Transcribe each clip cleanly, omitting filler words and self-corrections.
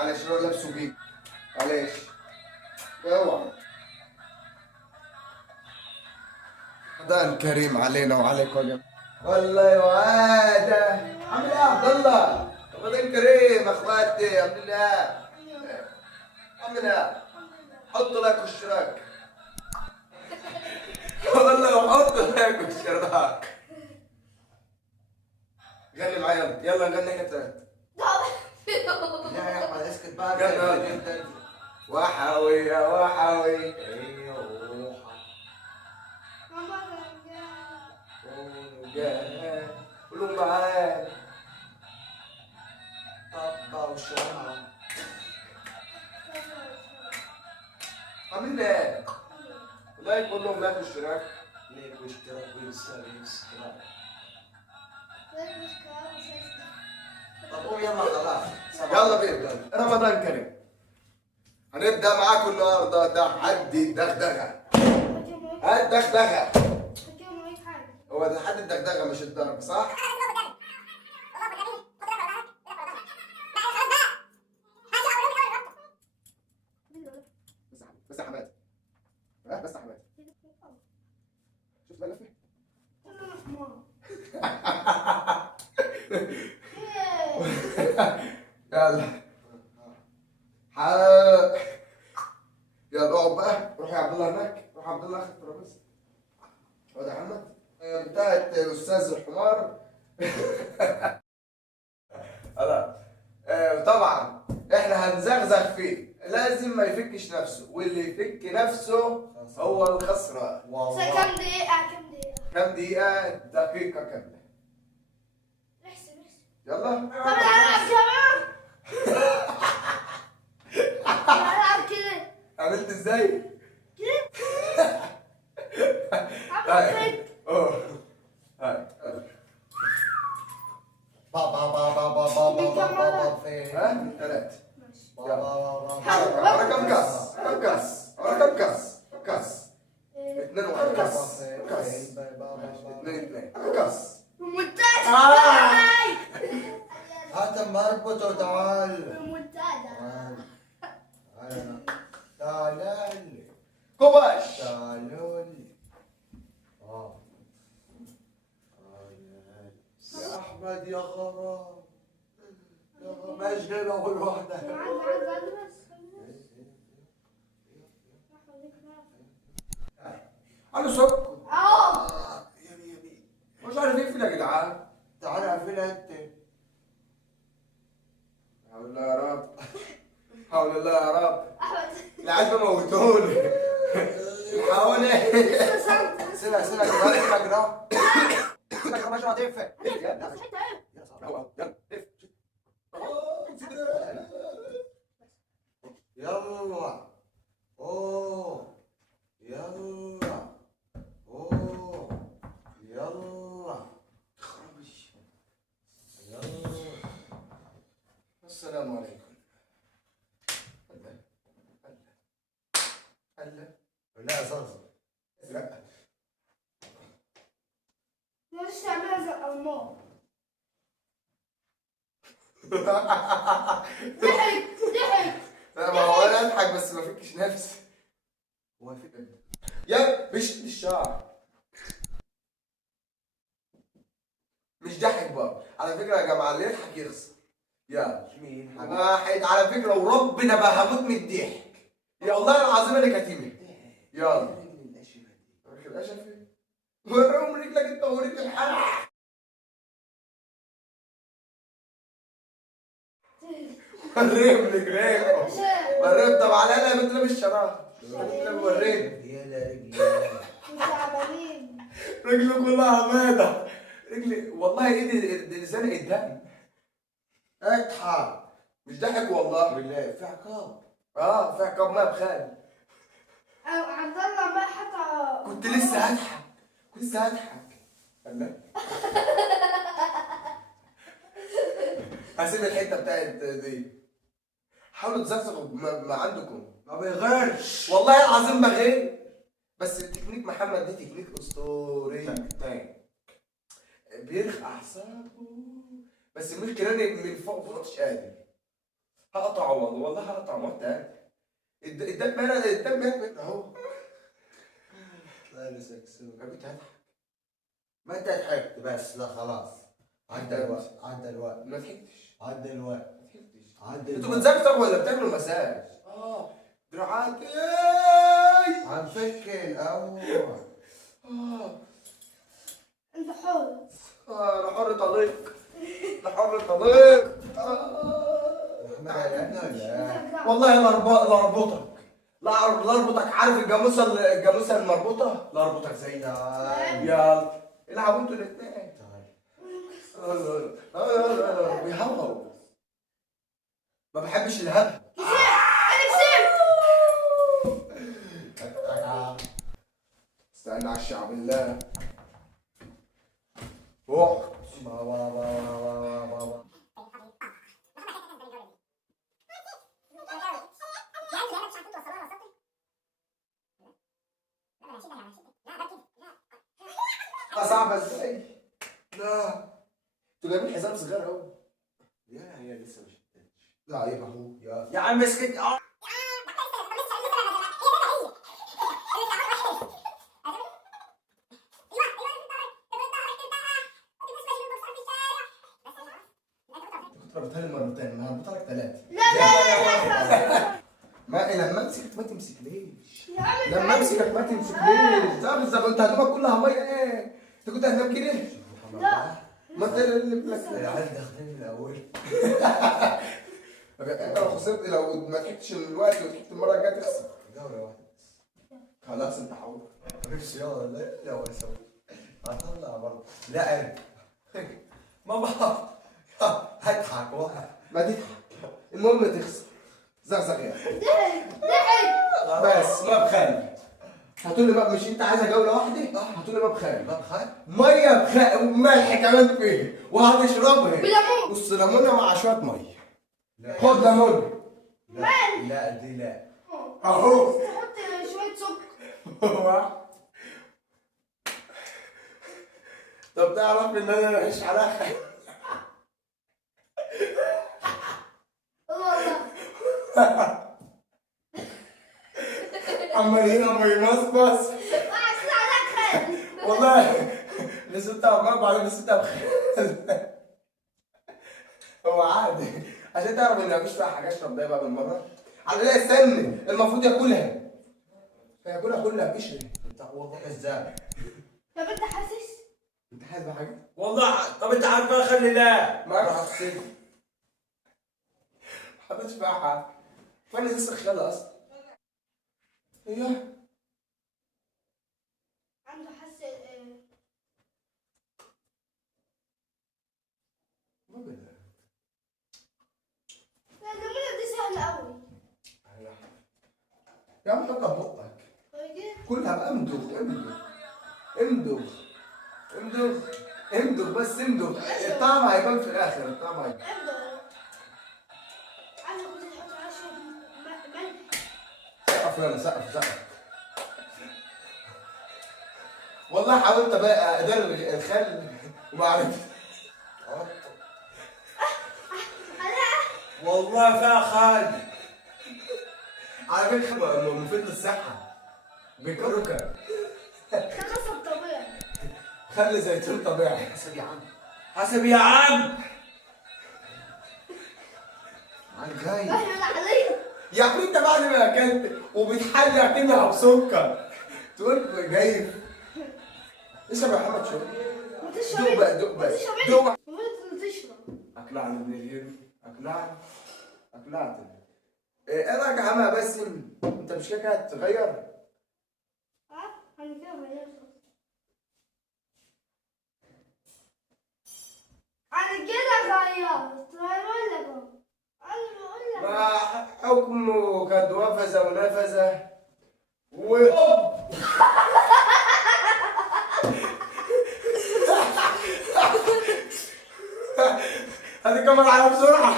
معلش انا لابسه بيك. معلش اوعى. رمضان كريم علينا وعليكم يا جماعة. والله يا واد عامل ايه يا عبد الله؟ رمضان كريم اخواتي، الحمد لله. عامل ايه؟ حط لايك واشتراك. والله حط لايك واشتراك. غني معايا يلا نغني احنا تاني. لا يا احمد اسكت بقى. يلا. وحوي يا وحوي. قولوا معايا. طبة وشرع. عاملين ايه؟ لايك قول لهم لايك واشتراك. ليك واشتراك وسبسكرايب. طب قوم يلا خلاص. يلا بينا رمضان كريم. هنبدأ معاكم النهارده تحدي الدغدغة. الدغدغة. هو ده تحدي الدغدغة مش الضرب صح؟ بس يا حماد. بس يا حماد. شفت بقى فيه؟ يلا. يلا اقعد بقى. روح يا عبد الله هناك. روح يا عبد الله اخد الترابيزه. اقعد يا محمد. بتاعت الاستاذ الحمار. خلاص. طبعا احنا هنزغزغ فيه، لازم ما يفكش نفسه، واللي يفك نفسه هو الخسران. كم دقيقة؟ كم دقيقة؟ دقيقة كاملة. احسب. يلا. طب العب كمان. العب كده. عملت ازاي؟ عملت هاي. بابا فين؟ ها؟ ثلاثة. بابا كم كاس؟ كم كاس؟ كم كاس؟ كم كاس؟ اثنين واحد كاس. كاس. اثنين. كم كاس؟ منتدى. هات مربط وتعال. منتدى. تعال. كوباش. تعالوا لي. يا احمد يا غرام. يا غرام مجنون اول واحده. انا سكر. اهو. يمين. مش عارف يقفل يا جدعان. تعال اقفلها انت. حول الله يا رب. حول الله يا رب. احمد. العيال موتوني. الحقوني. سيبها سيبها جرام. سيبها جرام عشان هتقفل. يلا. يلا. يلا. اوه. يلا. اوه. يلا. يلا. السلام عليكم. هلا. لا صلصه. لا. ليش تعملها زي الألمان؟ ضحك. لا ما هو انا اضحك بس ما فيكش نفسي. هو في يا مش الشعر. مش ضحك بقى على فكره يا جماعه، اللي يضحك يخسر. يلا. مين واحد على فكره وربنا بقى هموت من الضحك. يا الله العظيم انا كتيمه. يلا. رجل الاشفي. وريهم رجلك انت وريت الحلق. وريهم رجليكم. وريهم. طب على انا بنت لابس شراب. وريهم يلا رجلي. تعبانين. رجله كلها عماده. رجلي والله ايدي زنق الدم. اضحك. مش ضحك والله. بالله في عقاب. في عقاب ما بخال. عبد الله ما حتى. كنت لسه هضحك. الله. هسيب الحته بتاعت دي. حاولوا تزغزغوا ما عندكم. ما بيغيرش. والله العظيم بغير. بس التكنيك محمد دي تكنيك اسطوري. بيرخي اعصابه. بس المشكله اني من فوق مش قادر. هقطعه والله هقطع محتاج. الدم مرض، الدم مرض اهو. لا سكسوك. يا بنت هضحك. ما انت ضحكت بس، لا خلاص. عدى الوقت، عدى الوقت، ما ضحكتش. عدى الوقت، ما ضحكتش. عدى انتوا الوقت. بتزغزغوا ولا بتعملوا مساج؟ دراعاتي. عم فك الاول. انت حر. انا حر طليق. انا حر طليق. احنا عيالنا ولا؟ والله لا اربطك. لا اربطك. عارف الجاموسه المربوطه؟ لا اربطك زيها. يلا العبوا انتوا الاثنين. بيهوهوا. ما بحبش الهبل. انا كسبت. استنى على الشعب الله. روح. صعبة ازاي؟ لا انتوا جايبين حزام صغير قوي. يا هي لسه مش لا يبقى هو يا يا عم اسكت. ضربتها لي مرتين، انا هربطها لك ثلاثة. لا ما لما امسكك ما تمسكليش. يا عم لما امسكك ما تمسكليش. تعرف اذا انت هتبقى كلها ميه ايه؟ انت كنت هتنام كده؟ لا. ما انت اللي لك. العيال داخلين من الاول. انت لو خسرت، لو ما ضحكتش الوقت وضحكت المره الجايه تخسر. جولة واحدة. خلاص انت حر. مش يلا لا ولا سوي. هطلع برضه. لا عرف. ما بعرف. هضحك واحد. ما تضحك. المهم تخسر. زغزغ يعني. ضحك. بس ما بخل. هاتوا لي بقى، مش انت عايزه جوله واحده؟ هاتوا لي بقى بخل. ما بخاف. ميه بخل وملح كمان فيه وهتشربها. بليمون. بص ليمونه مع شويه ميه. لا. خد ليمون. لا لا دي لا. اهو. تحط شوية سكر. طب تعرف ان انا مش على خير. والله. عمال هنا بيمصمص. واحد على خير. والله لسه عمال بعدين لسه بخير. هو عادي عشان تعرف ان مفيش فيها حاجه. اشرب ده بقى بالمره. على لا استنى، المفروض ياكلها. هياكلها كلها بقشر. انت والله كذاب. طب انت حاسس؟ انت حاسس بحاجه؟ والله طب انت عارف بقى خلي لا ما راح تصير. حطيتش فيها حاجه. فانا لسه خيالة اصلا. ايوه. عنده حس لا الليمونة دي سهلة أوي. يا عم حطها ببقك. كلها بقى امضغ امضغ امضغ امضغ امضغ بس امضغ. الطعم هيبان في الاخر. الطعم هيبان. ابدأ. عايزة كنت تحط عليها شوية ملح. سقف يلا سقف سقف. والله حاولت بقى ادار الخل وما عرفتش. والله فيها خال على فكره مفيد للصحه. بيكركر. ده قصب طبيعي. خل زيتون طبيعي. حسب يا عم. حسب يا عم. عن جاي. اهلا عليا. يا عم انت بعد ما اكلت وبتحلي اكنها بسكر تقول جاي. اشرب يا محمد شرب. ما دوق تشربي. بقى دوق ما بس تشربي. دوق. المفروض تشرب. اقلعني ابن الهيرو. اقلعت. ايه رايك يا عم باسم؟ انت مش كده هتغير؟ ها؟ انا كده غيرت. انا كده غيرت. هقول لك اهو. انا بقول لك. ما حكمه قد وفز ونفذ و هذه كمان على بسرعة.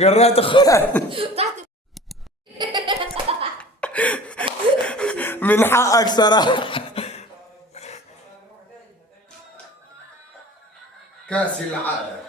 غرقت خالد. تحت. من حقك صراحة. كاس العالم.